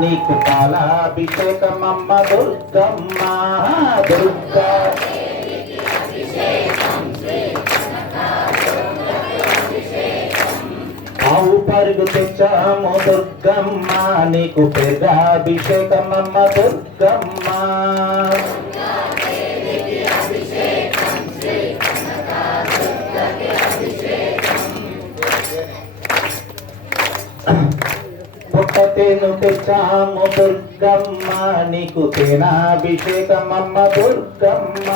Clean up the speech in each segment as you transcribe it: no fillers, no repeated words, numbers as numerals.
నీకు పాలాభిషేకమమ్మ దుర్గమ్మ దుర్గా ఆవు పరుగు తెచ్చాము దుర్గమ్మ నీకు పెద్దాభిషేకమమ్మ దుర్గమ్మ పుట్టతేను తెచ్చాము దుర్గమ్మ నీకు తేనాభిషేకమమ్మ దుర్గమ్మ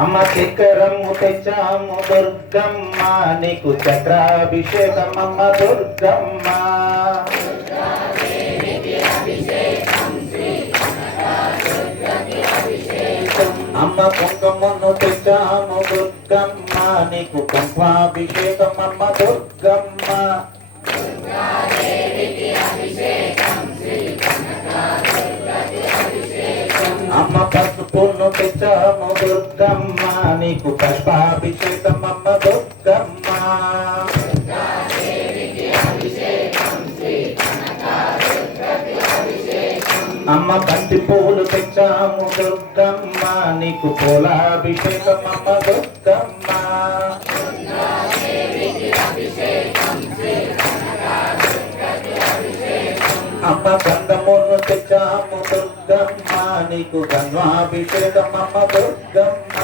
అమ్మ చక్రము తెచ్చాము దుర్గమ్మ నీకు చక్రాభిషేకమమ్మ దుర్గమ్మ అమ్మ కుంకుమను తెచ్చాము దుర్గమ్మ నీకు కుంకుమాభిషేకమమ్మ దుర్గమ్మ అమ్మ పసుపును తెచ్చాము దుర్గమ్మ నీకు పుష్పాభిషేకమమ్మ దుర్గమ్మ అమ్మ బంతి పువ్వులు తెచ్చాము దుర్గమ్మ నీకు పూలాభిషేకమమ్మ దుర్గమ్మ అమ్మ గంధమును తెచ్చాము దుర్గమ్మ నీకు గంధాభిషేకమమ్మ దుర్గమ్మ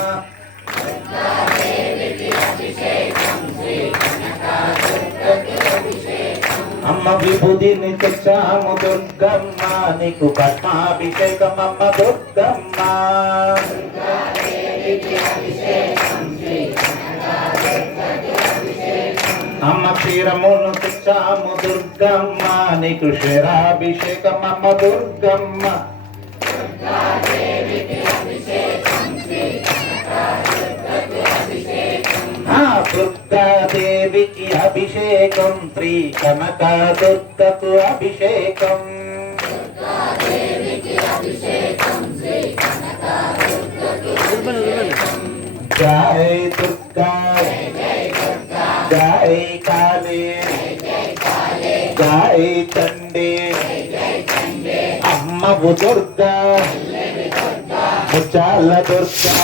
అమ్మ విభూతిని తెచ్చాము దుర్గమ్మ నీకు పద్మాభిషేకమమ్మ దుర్గమ్మ అమ్మ క్షీరమును తెచ్చాము దుర్గమ్మ నీకు క్షీరాభిషేకమమ్మ దుర్గమ్మ దుర్గాదేవికి అభిషేకం శ్రీ కనక దుర్గకు అభిషేకం జై దుర్గా జై కాళీ జై చండీ అమ్మవు దుర్గా ముచ్చాల దుర్గా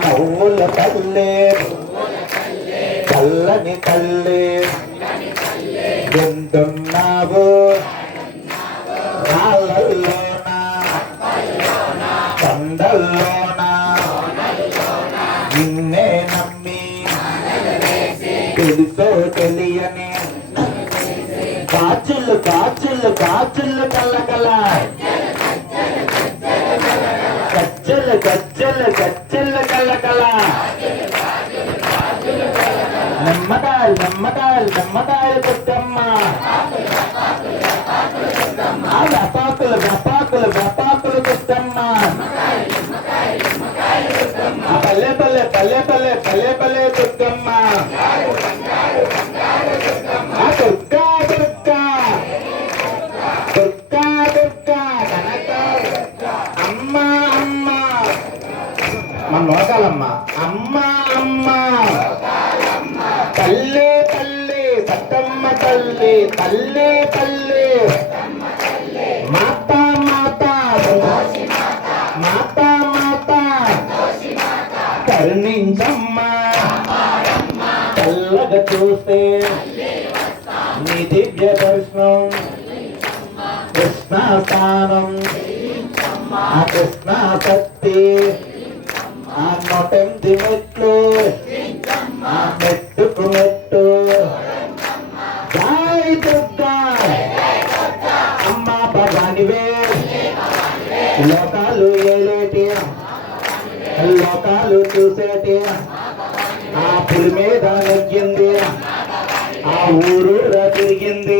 నవ్వుల తల్లి చల్లని తల్లి ఎంతున్నావు రాళ్ళల్లోన కొండల్లోన నిన్నే నమ్మి తెలుసో తెలియని కాచులు కాచులు కాచులు కళ్ళకల గజ్జలు గజ్జలు గజ్జలు కళ్ళకల నిమ్మకాయలు నిమ్మకాయలు నిమ్మకాయలు దుర్గమ్మ వెపాకులు వెపాకులు వెపాకులు దుర్గమ్మ పల్లె పల్లె పల్లె పల్లె పల్లె పల్లె దుర్గమ్మ దుర్గా దుర్గా దుర్గా దుర్గా కనక అమ్మ అమ్మ మన నోకాలమ్మ అమ్మ అమ్మ తల్లి తల్లి సత్తమ్మ తల్లి తల్లి తల్లి మాత మాత మాత మాత కరుణించమ్మ చల్లగా చూస్తే నీ దివ్య దర్శనం కృష్ణ స్థానం ఆ కృష్ణ శక్తి ఆ నొటెంది మెట్లు ఆ మెట్టుకు మెట్టు జై దుర్గా అమ్మ భవానివే లోకాలు ఏలేటి లోకాలు చూసేటి ఆ పులి మీద నెగ్గింది ఆ ఊరు తిరిగింది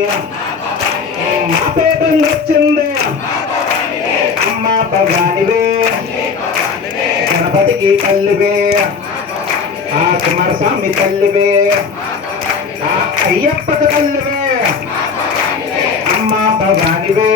మా పేదలు వచ్చింది అమ్మ భవానివే గణపతికి తల్లివే ఆ కుమారస్వామి తల్లివే ఆ అయ్యప్పకు తల్లివే అమ్మ భవానివే